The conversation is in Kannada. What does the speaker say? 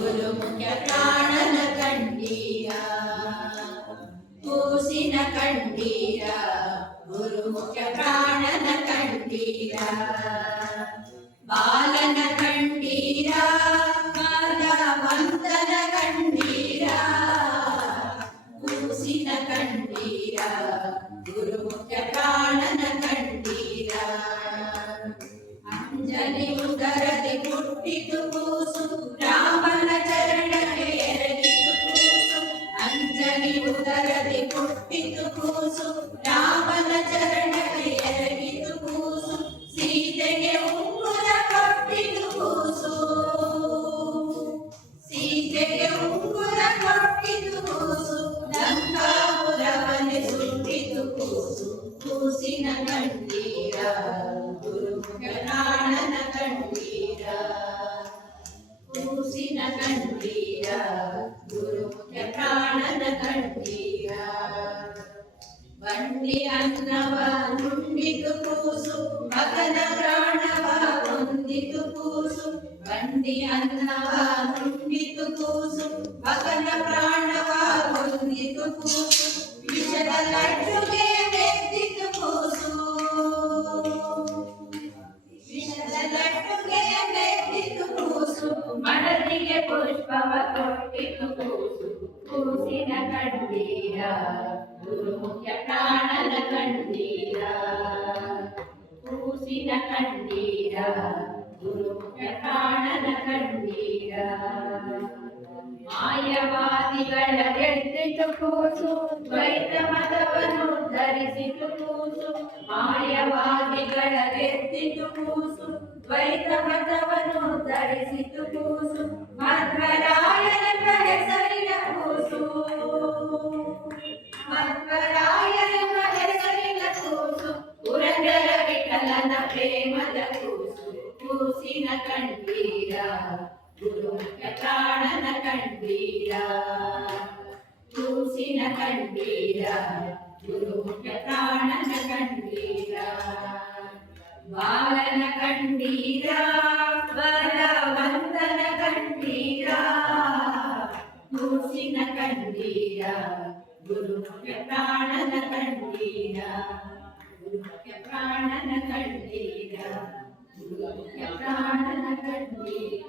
ಗುರುಮುಖ್ಯ ಪ್ರಾಣನ ಕಂಡೀರ ಕೂಸಿನ ಕಂಡೀರ ಗುರುಮುಖ್ಯ ಪ್ರಾಣನ ಕಂಡೀರ ಬಾಲನ ಕಂಡೀರ ಬಾಲವಂತನ ಕಂಡೀರ ಕೂಸಿನ ಕಂಡೀರ ಗುರುಮುಖ್ಯ ಪ್ರಾಣನ ಕಂಡೀರ ಅಂಜನಿ ಉದರದಿ ಹುಟ್ಟಿತು ಕೂಸು ರಾಮನ ಚರಣಕ್ಕೆ ಎರಗಿತು ಕೂಸು ಅಂಜನಿ ಉದರದಿ ಹುಟ್ಟಿತು ಕೂಸು ರಾಮನ ಚರಣಕ್ಕೆ ಎರಗಿತು ಕೂಸು ಸೀತೆಗೆ ಉಂಗುರ ಕೊಟ್ಟಿತು ಕೂಸು ಸೀತೆಗೆ ಉಂಗುರ ಕೊಟ್ಟಿತು ಕೂಸು ಲಂಕಾಪುರವನೆ ಸುಟ್ಟಿತು ಕೂಸು ಕೂಸಿನ ಕಂಡೀರ ಗುರುಮುಖ್ಯ ಪ್ರಾಣನ ಕಂಡೀರ ಕೂಸಿನ ಕಂಡೀರ ಗುರುಮುಖ್ಯ ಪ್ರಾಣನ ಕಂಡೀರ ಬಂಡಿ ಅನ್ನವ ನುಂಡಿತು ಕೂಸು ಮಗನ ಪ್ರಾಣವ ಹೊಂದಿತು ಕೂಸು ಬಂಡಿ ಅನ್ನವ ನುಂಡಿತು ಕೂಸು ಮಗನ ಪ್ರಾಣವ ಹೊಂದಿತು ಕೂಸು ವಿಷದ ಲಡ್ಡುಗೆ ಮೆತ್ತಿತು ಕೂಸು ವಿಷದ ಲಡ್ಡುಗೆ ಮೆತ್ತಿತು ಕೂಸು ಮಡದಿಗೆ ಪುಷ್ಪವ ಕೊಟ್ಟಿತು ಕೂಸು ಕೂಸಿನ ಕಂಡೀರ ಗುರುಮುಖ್ಯ ಪ್ರಾಣನ ಕಂಡೀರ ಕೂಸಿನ ಕಂಡೀರ ಗುರುಮುಖ್ಯ ಪ್ರಾಣನ ಕಂಡೀರ ಮಾಯವಾದಿಗಳ ಗೆದ್ದಿತು ಕೂಸು ದ್ವೈತ ಮತವನ್ನು ಧರಿಸಿತು ಕೂಸು ಮಾಯವಾದಿಗಳ ಗೆದ್ದಿತು ಕೂಸು ದ್ವೈತ ಮತವನ್ನು ಧರಿಸಿತು ಕೂಸು ಮಧ್ವರಾಯನ ಹೆಸರಿನ ಕೂಸು ಮಧ್ವರಾಯನ ಹೆಸರಿನ ಕೂಸು ಪುರಂದರ ವಿಠಲನ ಪ್ರೇಮದ ಕೂಸು ಕೂಸಿನ ಕಂಡೀರ ಗುರುಮುಖ್ಯ ಪ್ರಾಣನ ಕಂಡೀರ ಕೂಸಿನ ಕಂಡೀರ ಗುರುಮುಖ್ಯ ಪ್ರಾಣನ ಕಂಡೀರ ಬಾಲನ ಕಂಡೀರ ಬಲವಂತನ ಕಂಡೀರ ಕೂಸಿನ ಕಂಡೀರ ಗುರುಮುಖ್ಯ ಪ್ರಾಣನ ಕಂಡೀರ ಗುರುಮುಖ್ಯ ಪ್ರಾಣನ ಕಂಡೀರ ಗುರುಮುಖ್ಯ ಪ್ರಾಣನ ಕಂಡೀರ